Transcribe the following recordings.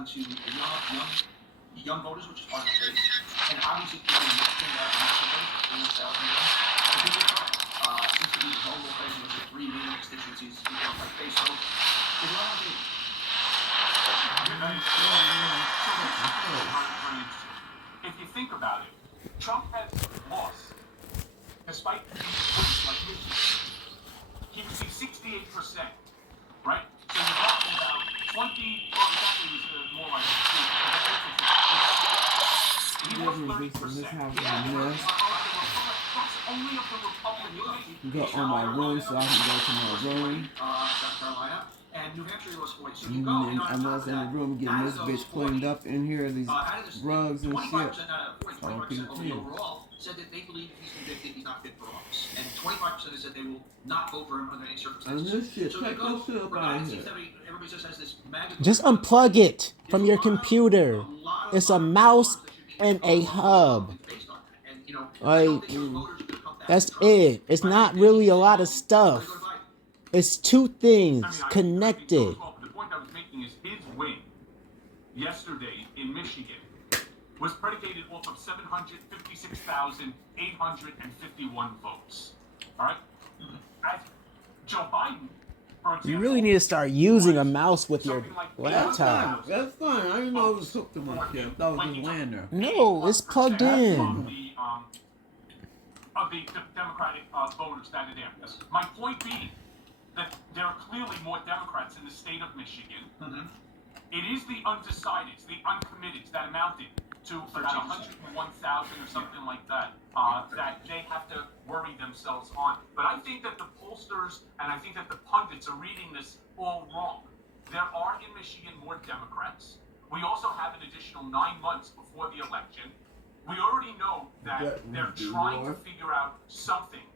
down to young voters, which is part of the base, and obviously people in Michigan that are national voters, the people seems to be the vulnerable place in the three main constituencies in the like base. So there's a lot of data. If you think about it, Trump has lost, despite wins like Michigan. He received 68%, right? So you're talking about 20, well, exactly, more like he lost 30%. That's only of the Republican. You go on my room so I can go to my room. South Carolina. And New Hampshire was 40. So And I'm in the room getting this bitch cleaned up in here, these rugs and shit. 25% of the overall said that they believe if he's convicted, he's not fit for office. And 25% said they will not vote for him under any circumstances. And this shit, take this shit up out of here. Everybody just has this Just unplug it from your computer. It's a mouse and a hub. Like, that's it. It's not really a lot of stuff. It's two things connected. The point I was making is his win yesterday in Michigan was predicated off of 756,851 votes. All right? As Joe Biden, for example, You really need to start using a mouse with your laptop. That's fine. I didn't know it was hooked to my shit. I thought it was just laying there. No, it's plugged in. Of the Democratic voters that are there. My point being that there are clearly more Democrats in the state of Michigan. Mm-hmm. It is the undecideds, the uncommitteds that amounted to about 101,000 or something like that, that they have to worry themselves on. But I think that the pollsters and I think that the pundits are reading this all wrong. There are in Michigan more Democrats. We also have an additional 9 months before the election. We already know that they're trying to figure out something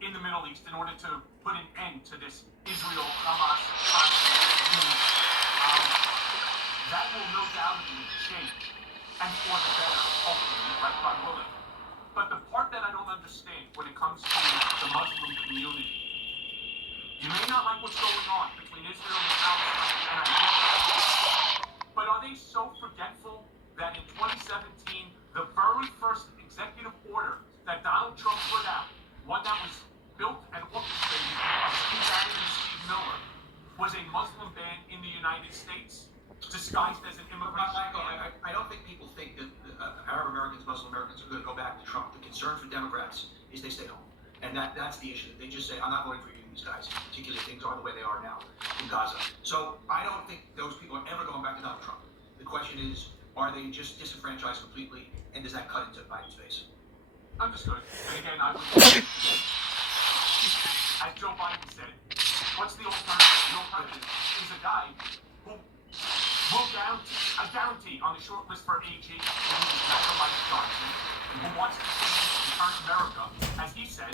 in the Middle East in order to put an end to this Israel-Hamas conflict. That will no doubt change, and for the better, hopefully, like God willing. But the part that I don't understand when it comes to the Muslim community, you may not like what's going on between Israel and Palestine, and I get that. But are they so forgetful that in 2017, the very first executive order that Donald Trump put out, one that was built and orchestrated by Steve Bannon and Steve Miller, was a Muslim ban in the United States, disguised as an immigration ban? I don't think people think that Arab Americans, Muslim Americans are going to go back to Trump. The concern for Democrats is they stay home. And that's the issue. They just say, I'm not voting for you, these guys, particularly if things are the way they are now in Gaza. So I don't think those people are ever going back to Donald Trump. The question is, are they just disenfranchised completely, and does that cut into Biden's face? Understood. And again, I would as Joe Biden said, what's the alternative? The alternative is a guy who will guarantee on the short list for AG, who is Michael Mike Johnson, who wants to turn America, as he said,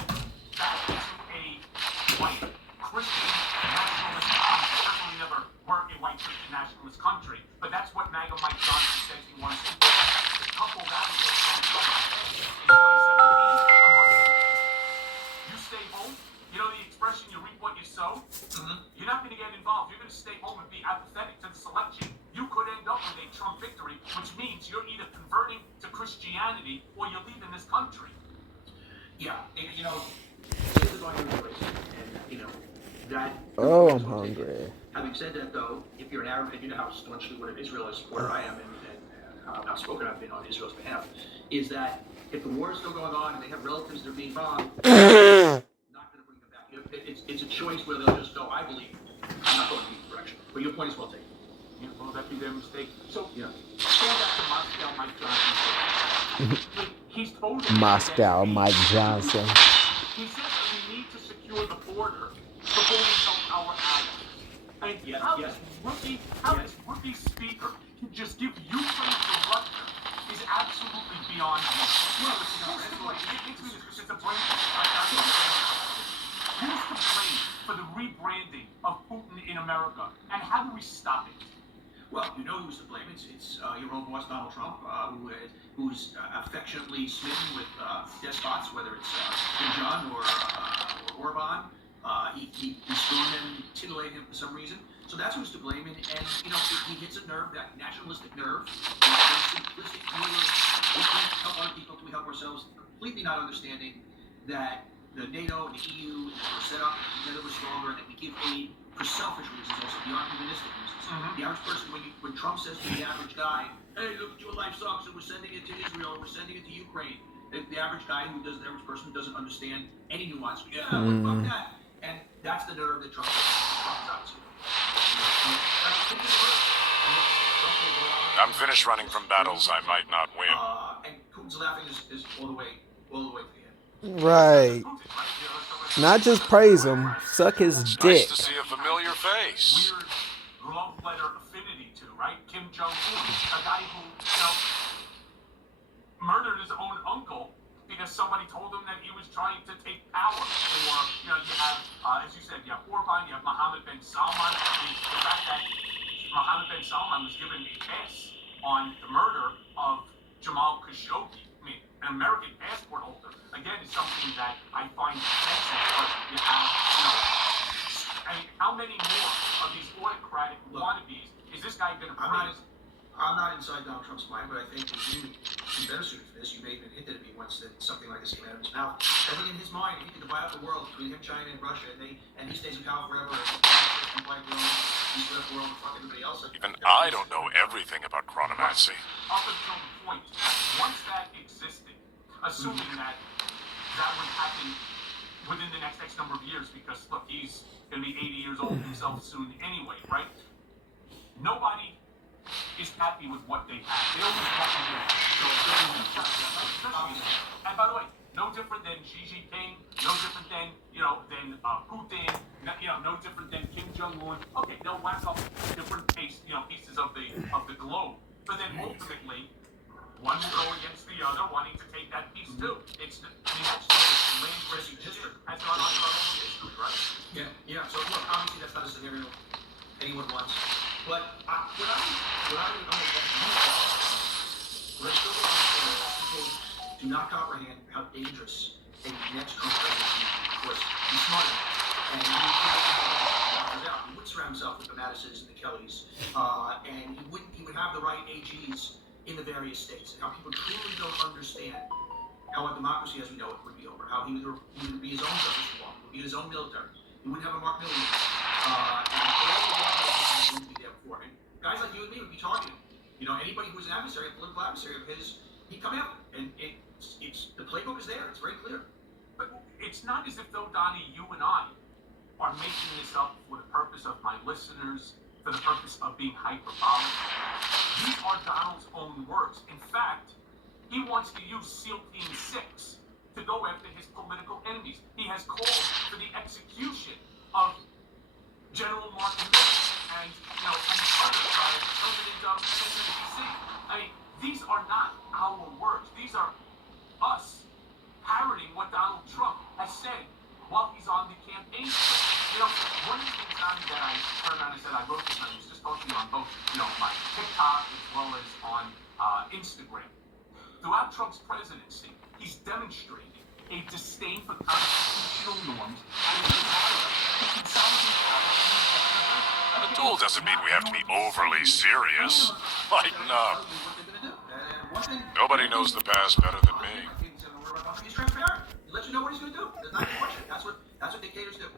back into a white Christian nationalist country. Certainly never were a white Christian nationalist country, but that's what MAGA Mike Johnson says he wants to do. Couple that with what Trump said in 2017. You stay home. You know the expression, you reap what you sow? Mm-hmm. You're not going to get involved. You're going to stay home and be apathetic to this election. You could end up with a Trump victory, which means you're either converting to Christianity or you're leaving this country. Yeah, this is why you're racist, and that. Oh, I'm hungry. Having said that, though, if you're an Arab, and you know how staunchly what Israel is, where I am, and how outspoken I've been on Israel's behalf, is that if the war is still going on and they have relatives that are being bombed, not going to bring them back. It's a choice where they'll just go, I believe, I'm not going in either direction. But your point is well taken. Yeah, well, that'd be their mistake. So, yeah. Going back to Moscow, Mike Johnson. He's totally Moscow, Mike Johnson. He says that we need to secure the border before we help our allies. And how this rookie speaker can just give Ukraine to Russia is absolutely beyond me. Well, it's a brain. Who's to blame for the rebranding of Putin in America, and how do we stop it? Well, you know who's to blame. It's your own boss, Donald Trump, who's affectionately smitten with despots, whether it's Kim Jong or Orban. He stormed him, titillated him for some reason. So that's who's to blame. And he hits a nerve, that nationalistic nerve, that simplistic view of we can't help other people till we help ourselves, completely not understanding that the NATO and the EU were set up, together we're stronger, and that we give aid for selfish reasons, also beyond humanistic reasons. The average person, when Trump says to the average guy, hey, look, your life sucks, and we're sending it to Israel, we're sending it to Ukraine, the average guy the average person who doesn't understand any nuance, yeah, fuck that. And that's the nerve that Trump out to. I'm finished running from battles I might not win. And Putin's laughing is all the way to the end. Right. Not just praise him, suck his dick. Nice to see a familiar face. Weird love letter affinity to, right? Kim Jong-un, a guy who, murdered his own uncle because somebody told him that he was trying to take power. Or, you have, as you said, you have Orban, you have Mohammed bin Salman. The fact that Mohammed bin Salman was given a pass on the murder of Jamal Khashoggi, an American passport holder, again, is something that I find offensive. But you have, how many more of these autocratic wannabes is this guy going to praise? I'm not inside Donald Trump's mind, but I think that you be better suited for this. You may even hinted at me once that something like this came out of his mouth. I think in his mind, he can divide up the world between him, China, and Russia, and he stays in power forever. He's the world and fuck everybody else. Even I don't know everything about chronomancy. Up until the point, once that existed, assuming that would happen within the next X number of years, because look, he's going to be 80 years old himself soon anyway, right? Nobody is happy with what they have. They always want to do. And by the way, no different than Xi Jinping, no different than Putin, no different than Kim Jong-un. Okay, they'll whack up different pieces of the globe, but then ultimately, one will go against the other, wanting to take that piece too. That's land grabbing history. That's not our own history, right? Yeah. So look, obviously that's not a scenario anyone wants. But what I people do not comprehend how dangerous a next Trump presidency was. He's smart enough, and he would surround himself with the Mattises and the Kellys, and he would have the right AGs in the various states. How people truly don't understand how a democracy as we know it would be over. How he would be his own justice reform, would be his own military. He wouldn't have a Mark Milley. And all the laws wouldn't be there before. And guys like you and me would be targeted. Anybody who was an adversary, a political adversary of his, he'd come out. And it's the playbook is there. It's very clear. But it's not as if though, Donnie, you and I are making this up for the purpose of my listeners, for the purpose of being hyperbolic. These are Donald's own words. In fact, he wants to use SEAL Team 6 to go after his political enemies. He has called for the execution of General Martin Luther and others, president of SNBC. These are not our words. These are us parroting what Donald Trump has said while he's on the campaign trail. One of the things that I turned around and said, I wrote this, and I was just talking on both, my TikTok as well as on Instagram. Throughout Trump's presidency, he's demonstrated a disdain for constitutional norms and a desire to consolidate power. A duel doesn't mean we have to be overly serious. Lighten up. Nobody knows the past better than me. He's transparent. He lets you know what he's going to do. There's not a question. That's what dictators do.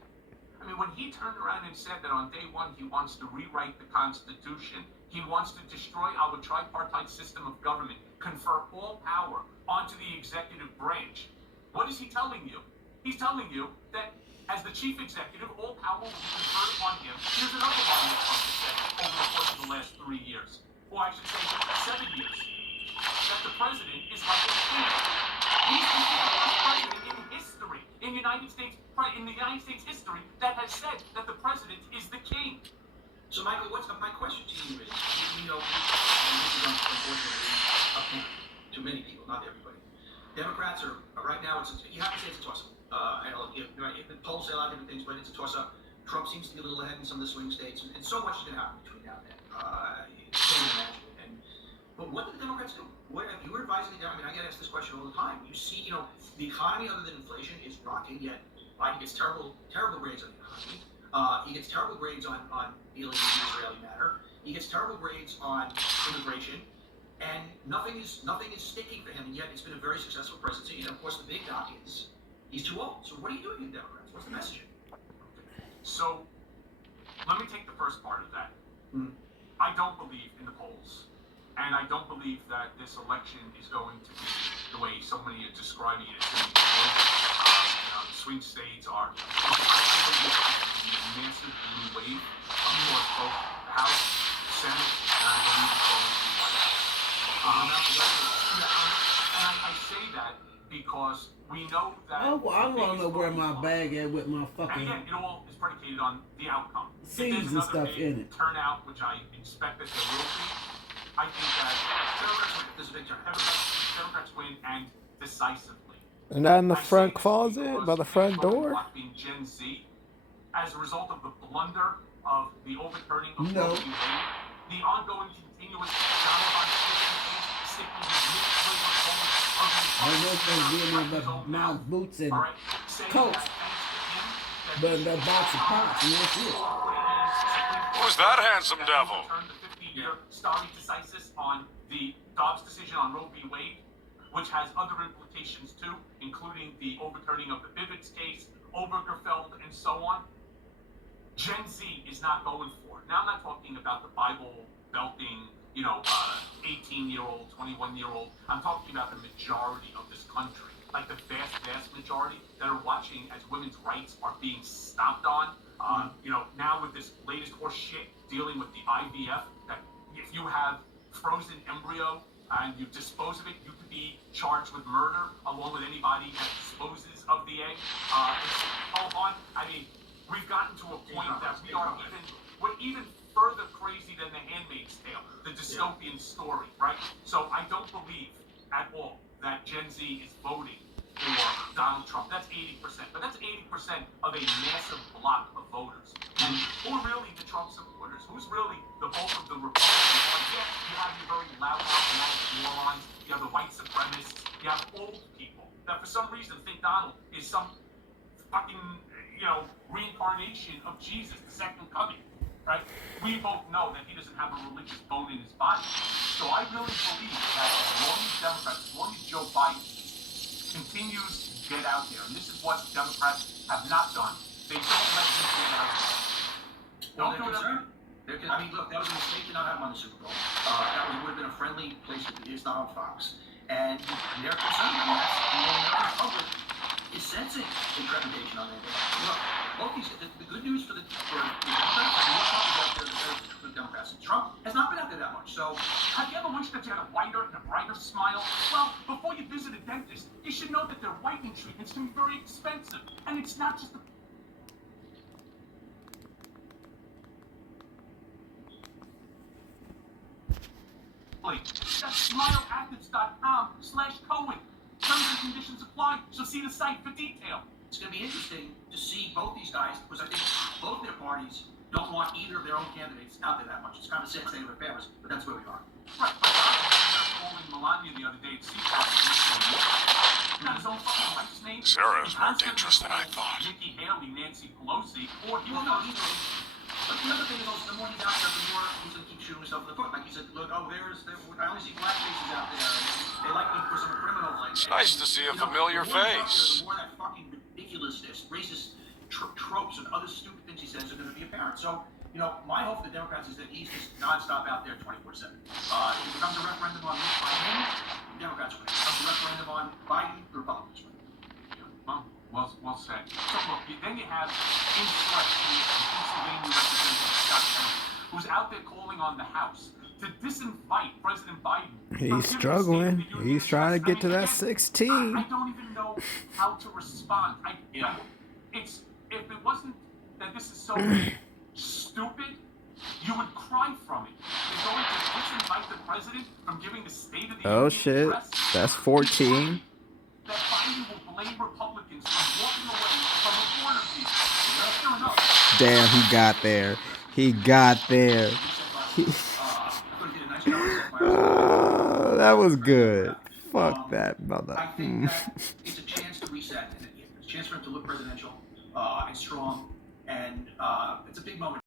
When he turned around and said that on day one he wants to rewrite the Constitution, he wants to destroy our tripartite system of government, confer all power onto the executive branch. What is he telling you? He's telling you that as the chief executive, all power will be conferred upon him. Here's another line that Trump has said over the course of the last 3 years, or I should say 7 years, that the president is like a king. He's the first president in history, in the United States history, that has said that the president is the king. So, Michael, my question to you is, and this is unfortunately apparent to many people, not everybody. Democrats are right now. You have to say it's a toss-up. The polls say a lot of different things, but it's a toss-up. Trump seems to be a little ahead in some of the swing states, and so much is going to happen between now and then. It's so imagine. But what do the Democrats do? You were advising the Democrats. I get asked this question all the time. You see, the economy, other than inflation, is rocking. Yet Biden gets terrible grades on the economy. He gets terrible grades on dealing with the Israeli matter. He gets terrible grades on immigration, and nothing is sticking for him. And yet, it's been a very successful presidency. And of course, the big knock is he's too old. So what are you doing, you Democrats? What's the message? So let me take the first part of that. I don't believe in the polls, and I don't believe that this election is going to be the way so many are describing it. The swing states are. I believe it's a massive blue wave. Of course, both the House, Senate, and I believe it's going to be White House. And I say that because we know that. I want to know where my bag at with my And fucking again, it all is predicated on the outcome. seeds and stuff in it. Turnout, which I expect that there will be. I think that there's a big turn. Democrats win and decisively. And that in the front closet, by the front door. Gen Z, as a result of the blunder of the overturning of No. Roe v. Wade, the ongoing continuous Taliban sticking I know they're dealing with mouse boots and coats, but the box of pots, and that's it. Who's that handsome devil? The 50-year stare decisis on the Dobbs decision on Roe v. Wade, which has other implications too, including the overturning of the Bivens case, Obergefell, and so on. Gen Z is not going for it. Now, I'm not talking about the Bible belting, 18-year-old, 21-year-old. I'm talking about the majority of this country, like the vast majority that are watching as women's rights are being stomped on. Now with this latest horse shit dealing with the IVF, that if you have frozen embryo and you dispose of it, you could be charged with murder along with anybody that disposes of the egg. And so on. I mean, we've gotten to a point that we're even further crazy than The Handmaid's Tale, the dystopian story, right? So I don't believe at all that Gen Z is voting for Donald Trump. That's 80%, but that's 80% of a massive block of voters. And who are really the Trump supporters? Who's really the bulk of the Republicans? Like, yeah, you have your very loud morons, you have the white supremacists, you have old people that for some reason think Donald is some fucking, reincarnation of Jesus, the second coming. Right? We both know that he doesn't have a religious bone in his body. So I really believe that as long as Democrats, as long as Joe Biden continues to get out there, and this is what Democrats have not done, they don't let him get out there. Don't do it. I mean, look, that was a mistake to not have him on the Super Bowl. That would have been a friendly place. It's not on Fox. And they're concerned. I mean, the American public is sensing the trepidation on their behalf. Look, both these, the good news for the Democrats, Trump has not been out there that much. So, have you ever wished that you had a whiter and a brighter smile? Well, before you visit a dentist, you should know that their whitening treatments can be very expensive. And it's not just the that's smileactives.com/Cohen. Terms and conditions apply, so see the site for detail. It's going to be interesting to see both these guys, because I think both their parties don't want either of their own candidates out there that much. It's kind of a sad state of affairs, but that's where we are. Right, but I was calling Melania the other day at CPAC. Not his own fucking wife's name. Sarah is more dangerous than I thought. Nikki Haley, Nancy Pelosi, or he Well, no, but the other thing is also, the more he's out there, the more he's going to keep shooting himself in the foot. Like he said, look, I only see black faces out there. They like me because I'm a criminal. It's nice to see a familiar face. The more that fucking ridiculousness, racist tropes, and other stupid things he says are going to be apparent. So, my hope for the Democrats is that he's just nonstop out there 24/7. If it becomes a referendum on him, the Democrats win. If it becomes a referendum on Biden, the Republicans win. Well said. So look, then you have insurrection Pennsylvania Representative Scott Kennedy, who's out there calling on the House to disinvite President Biden. He's struggling. He's trying to get to that 16. I don't even know how to respond. If it wasn't that this is so stupid, you would cry from it. They're going to disinvite the president from giving the State of the Oh Union shit. address. That's 14. That Biden will blame Republicans for walking away from the border deal. Damn, he got there. He got there. Oh, that was good. Fuck that mother. I think that it's a chance to reset. It's a chance for him to look presidential. and strong, and it's a big moment.